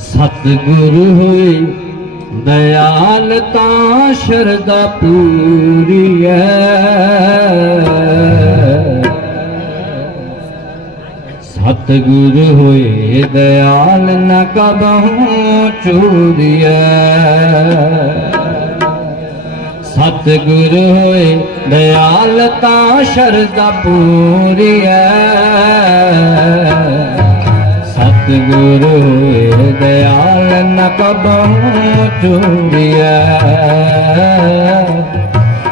ਸਤਿਗੁਰ ਹੋਏ, ਦਇਆਲ ਤਾਂ ਸ਼ਰਦਾ ਪੂਰੀ ਹੈ ਸਤਿਗੁਰ ਹੋਏ, ਦਇਆਲ ਨ ਕਬਹੂ ਚੂਰੀਐ ਸਤਿਗੁਰ ਹੋਏ, ਦਇਆਲ ਤਾਂ ਸ਼ਰਦਾ ਪੂਰੀ ਹੈ ਸਤਿਗੁਰ ਹੋਏ ਦਇਆਲ ਨ ਕਬਹੂ ਚੂਰੀਐ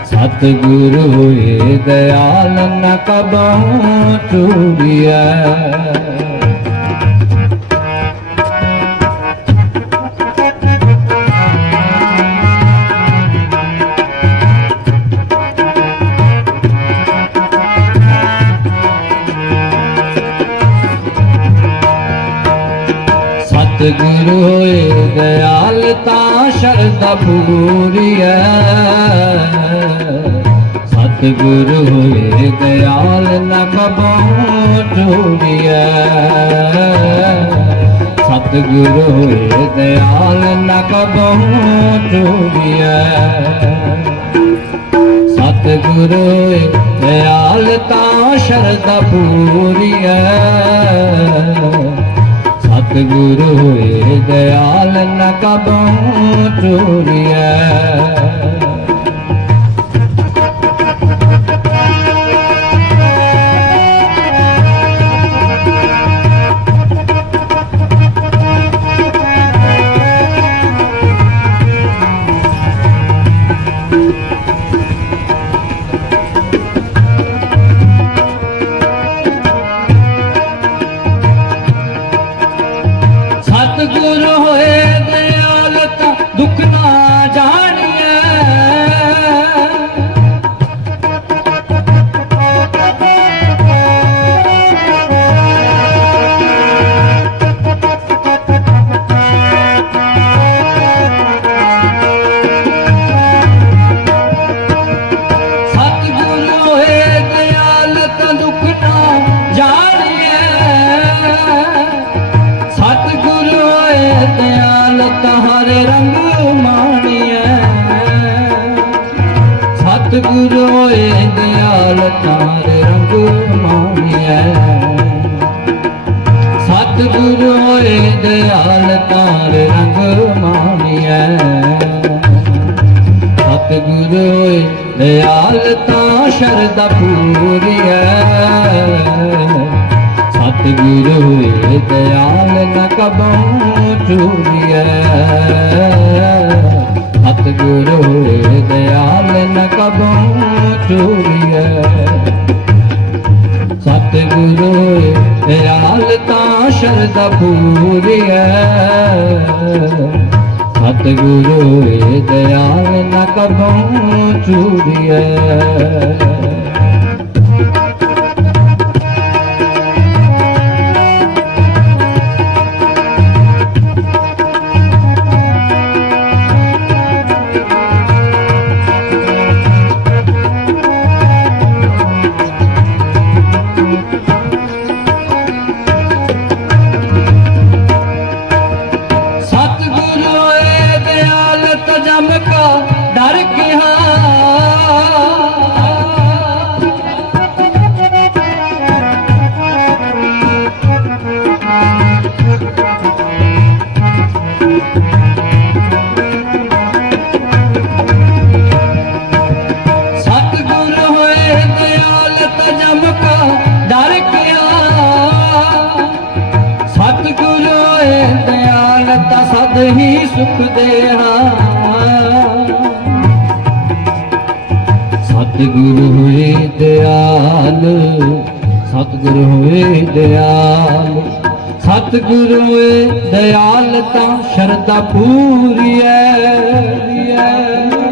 ਸਤਿਗੁਰ ਹੋਏ ਦਇਆਲ ਨ ਸਤਿਗੁਰ ਹੋਏ ਦਇਆਲ ਤਾਂ ਸ਼ਰਦਾ ਪੂਰੀ ਹੈ ਸਤਿਗੁਰ ਹੋਏ ਦਇਆਲ ਨ ਕਬਹੂ ਚੂਰੀਐ ਸਤਿਗੁਰ ਹੋਏ ਦਇਆਲ ਨ ਕਬਹੂ ਚੂਰੀਐ ਸਤਿਗੁਰ ਹੋਏ ਦਇਆਲ ਤਾਂ ਸ਼ਰਦਾ ਪੂਰੀ ਹੈ ਸਤਿਗੁਰ ਹੋਏ ਦਇਆਲ ਸਤਿਗੁਰ ਹੋਏ। ਸਤਿਗੁਰ ਹੋਏ ਦਇਆਲ ਤਹਾਰੇ ਰੰਗ ਮਾਣੀਐ ਸਤਿਗੁਰੂ ਹੋਏ ਦਿਆਲ ਤਾਰ ਰੰਗ ਮਾਣੀਐ ਸਤਿਗੁਰ ਹੋਏ ਦਿਆਲ ਤਾਂ ਸ਼ਰਦਾ ਪੂਰੀ ਹੈ। ਸਤਿਗੁਰ ਦਿਆਲ ਦਇਆਲ ਨ ਕਬਹੂ ਚੂਰੀਐ ਸਤਿਗੁਰੂ ਹੋਏ ਦਇਆਲ ਨ ਕਬਹੂ ਚੂਰੀਐ ਸਤਿਗੁਰ ਹੋਏ ਦਇਆਲ ਤਾਂ ਸ਼ਰਦਾ ਪੂਰੀ ਹੈ ਸਤਿਗੁਰ ਹੋਏ ਦਇਆਲ ਨ ਤਾਂ ਸਦ ਹੀ ਸੁਖ ਦੇਹਾ ਸਤਿਗੁਰ ਹੋਏ ਦਿਆਲ, ਸਤਿਗੁਰ ਹੋਏ ਦਿਆਲ। ਸਤਿਗੁਰ ਹੋਏ ਦਇਆਲ ਤਾਂ ਸ਼ਰਧਾ ਪੂਰੀ ਹੈ